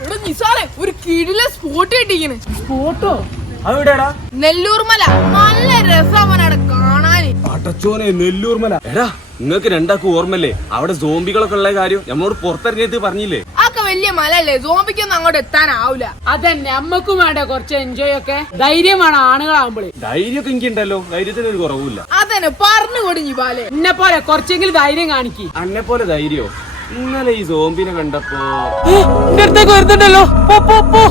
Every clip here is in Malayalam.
ഇവിടെ നിസാറെ ഒരു കിടിലെ സ്പോട്ട് കിട്ടിക്കണ്. സ്പോട്ടോ അതെവിടെയാടാ? നെല്ലൂർ മല നല്ല രസമാണ് കാണാന് പടച്ചോനെ നെല്ലൂർ മല എടാ നിങ്ങൾക്ക് രണ്ടാക്കും ഓർമ്മല്ലേ അവിടെ സോംബികളൊക്കെ ഉള്ള കാര്യം നമ്മളോട് പുറത്തിറങ്ങിയത് പറഞ്ഞില്ലേ? അതൊക്കെ വലിയ മല അല്ലേ സോംബിക്കൊന്നും അങ്ങോട്ട് എത്താനാവൂല. അതന്നെ നമ്മക്കും വേണ്ട കുറച്ച് എൻജോയ് ഒക്കെ. ധൈര്യമാണ് ആണുങ്ങളാവുമ്പോളേ. ധൈര്യമൊക്കെ എനിക്കുണ്ടല്ലോ. ധൈര്യത്തിന് ഒരു കുറവില്ല അതന്നെ പറഞ്ഞു കൊടുങ്ങി പാലെ എന്നെ പോലെ കുറച്ചെങ്കിലും ധൈര്യം കാണിക്കും. അന്നെ പോലെ ധൈര്യോ ഇന്നലെ ഈ സോംബിനെ കണ്ടപ്പോ എന്റെ അടുത്തേക്ക് വരുന്നുണ്ടല്ലോ. പോ, പോ, പോ.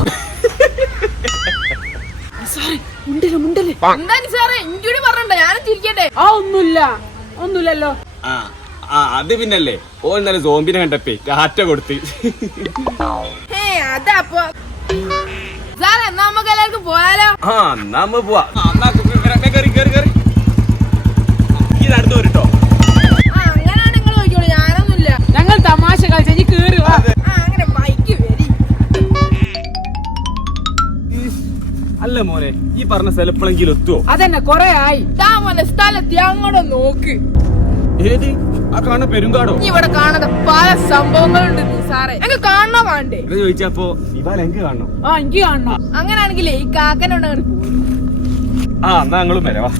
സാറേ, മുണ്ടല്ലേ മുണ്ടല്ലേ? എന്താ നിസാറെ ഇഞ്ചൂടി പറഞ്ഞണ്ട ഞാനും ചിരിക്കട്ടെ. ആ ഒന്നുമില്ല. ഒന്നുമില്ലല്ലോ. ആ ആ അത് പിന്നല്ലേ. ഓ ഇന്നലെ സോംബിനെ കണ്ടപ്പേ ടാറ്റ കൊടുത്ത്. ഹേ അതാ അപ്പൊ സാറേ എന്നാ നമുക്ക് എല്ലാവർക്കും പോയാലോ? ആ എന്നാ നമ്മ പോവാ. അല്ല മോനെ? ഈ പറഞ്ഞ സ്ഥലപ്പളെങ്കിലും എത്തുവോ? അതന്നെ കൊറേ ആയി. താ മോനെ സ്ഥലത്തി അങ്ങോട്ട് നോക്ക്. ഏത്? ആ കാണുന്ന പെരുങ്കാടോ? നീ ഇവിടെ കാണുന്ന പല സംഭവങ്ങളുണ്ട് സാറേ. എനിക്ക് കാണണോ വേണ്ടേ? ഇത് ചോദിച്ചപ്പോ ഇവാൻ എനിക്ക് കാണണം? ആ എനിക്ക് കാണണം? അങ്ങനാണെങ്കിലേ ഈ കാക്കനോട് അങ്ങോട്ട് പോകും ആ എന്നാ ഞങ്ങളും വരവാ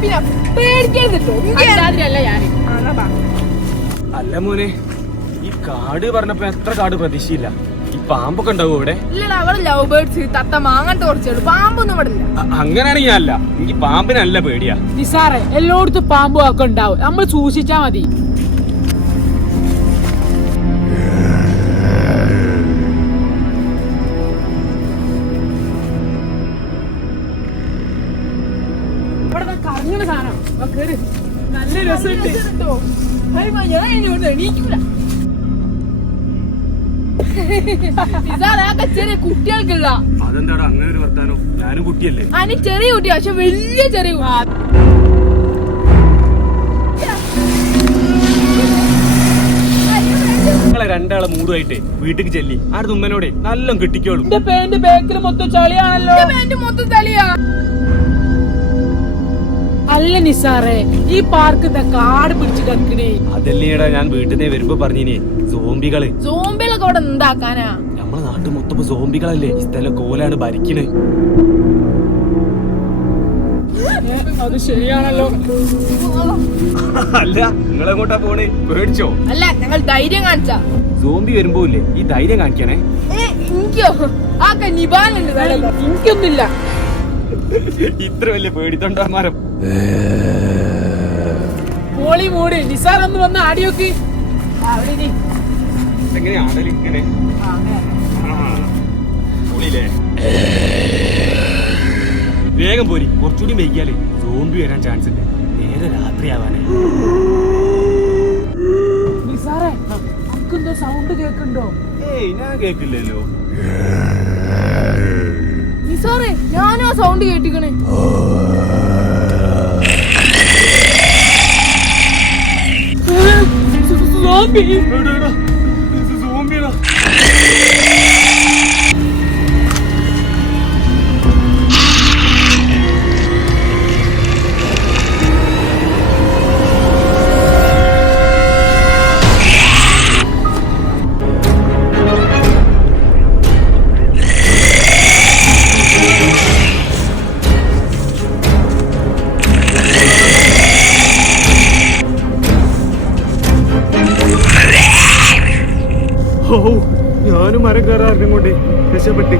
പിന്നെ പേടിക്കരുത് ട്ടോ. ഇങ്ങ് അല്ല മോനെ കാട് പറഞ്ഞപ്പോ എത്ര കാട് പ്രതീക്ഷയില്ല? ഈ പാമ്പൊക്കെ ഉണ്ടാവും ഇവിടെ? ഇല്ലടാ അവിടെ ലവ് ബേർഡ്സ് തത്തമ്മ അങ്ങനത്തെ കുറച്ചുള്ളൂ പാമ്പൊന്നും ഇവിടെ ഇല്ല. അങ്ങനെയാണെങ്കിൽ അല്ല. എനിക്ക് പാമ്പിനല്ല പേടിയാ. നിസാറെ എല്ലായിടത്തും പാമ്പും ഒക്കെ ഉണ്ടാവും. നമ്മൾ സൂക്ഷിച്ചാ മതി. കറങ്ങണ സാധനം. കേറ്. നല്ല രസമുണ്ട്. എണീക്കൂല. ഇതാണ് ചെറിയ കുട്ടികൾക്കുള്ള. അതെന്താടാ? അങ്ങനെ ഒരു വർത്താനോ. ഞാനും കുട്ടിയല്ലേ? അതിന് ചെറിയ കുട്ടിയാ പക്ഷെ വലിയ ചെറിയ കുട്ടി. രണ്ടാളെ മൂടുമായിട്ട് വീട്ടിൽ ചെല്ലി. ആരുടെ ഉമ്മനോടെ നല്ല കിട്ടിക്കോളും. എന്റെ പേന്റെ ബാക്കിൽ മൊത്തം ചളിയാണല്ലോ. മൊത്തം അല്ല നിസാറെ ഈ പാർക്ക് കാട് പിടിച്ച് കിടക്കണേ അതല്ലേടാ ഞാൻ വീട്ടിൽ നിന്ന് വരുമ്പോ പറഞ്ഞിനെ സോംബികൾ സോംബികളൊക്കെ അവിടെ എന്താക്കാനാ? നമ്മളെ നാട്ടിൽ മൊത്തം സോംബികളല്ലേ ഈ സ്ഥലം കോലാണ് ഭരിക്കണേ. അത് ശരിയാണല്ലോ. അല്ല നിങ്ങളെങ്ങോട്ടാ പോണേ? പേടിച്ചോ? അല്ല ഞങ്ങൾ ധൈര്യം കാണിച്ചാ. സോംബി വരുമ്പോ ഇല്ലേ? ഈ ധൈര്യം കാണിക്കണേ. എനിക്കോ? ആ നിബാനുണ്ട് വേണല്ലോ. എനിക്കൊന്നില്ല ഇത്ര വലിയ പേടിത്തൊണ്ടാമാരം പോളി മൂടി നിസാർ ഒന്ന് വന്ന് ആടിയോക്ക്. അവിടെ ഇരി. എങ്ങനെ ആടൽ ഇങ്ങനെ. പൊളിയില്ലേ? വേഗം പോരി കുറച്ചുകൂടി വൈകിയാലേ സോംബി വരാൻ ചാൻസ് ഉണ്ട്. നേരെ രാത്രിയാവാനേ സൗണ്ട് കേക്കുണ്ടോ ഏയ് ഞാൻ കേക്കില്ലല്ലോ നിസാറേ ഞാനും ആ സൗണ്ട് കേട്ടിക്കണേ സോംബി ഓ ഞാനും മരം കയറാറിനും കൊണ്ട് രക്ഷപ്പെട്ടി.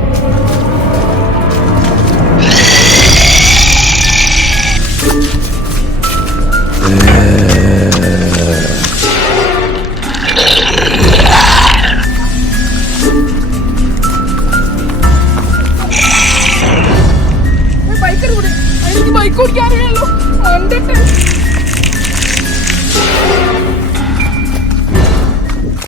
ബൈക്ക് അറിയാലോ. കണ്ടിട്ട്.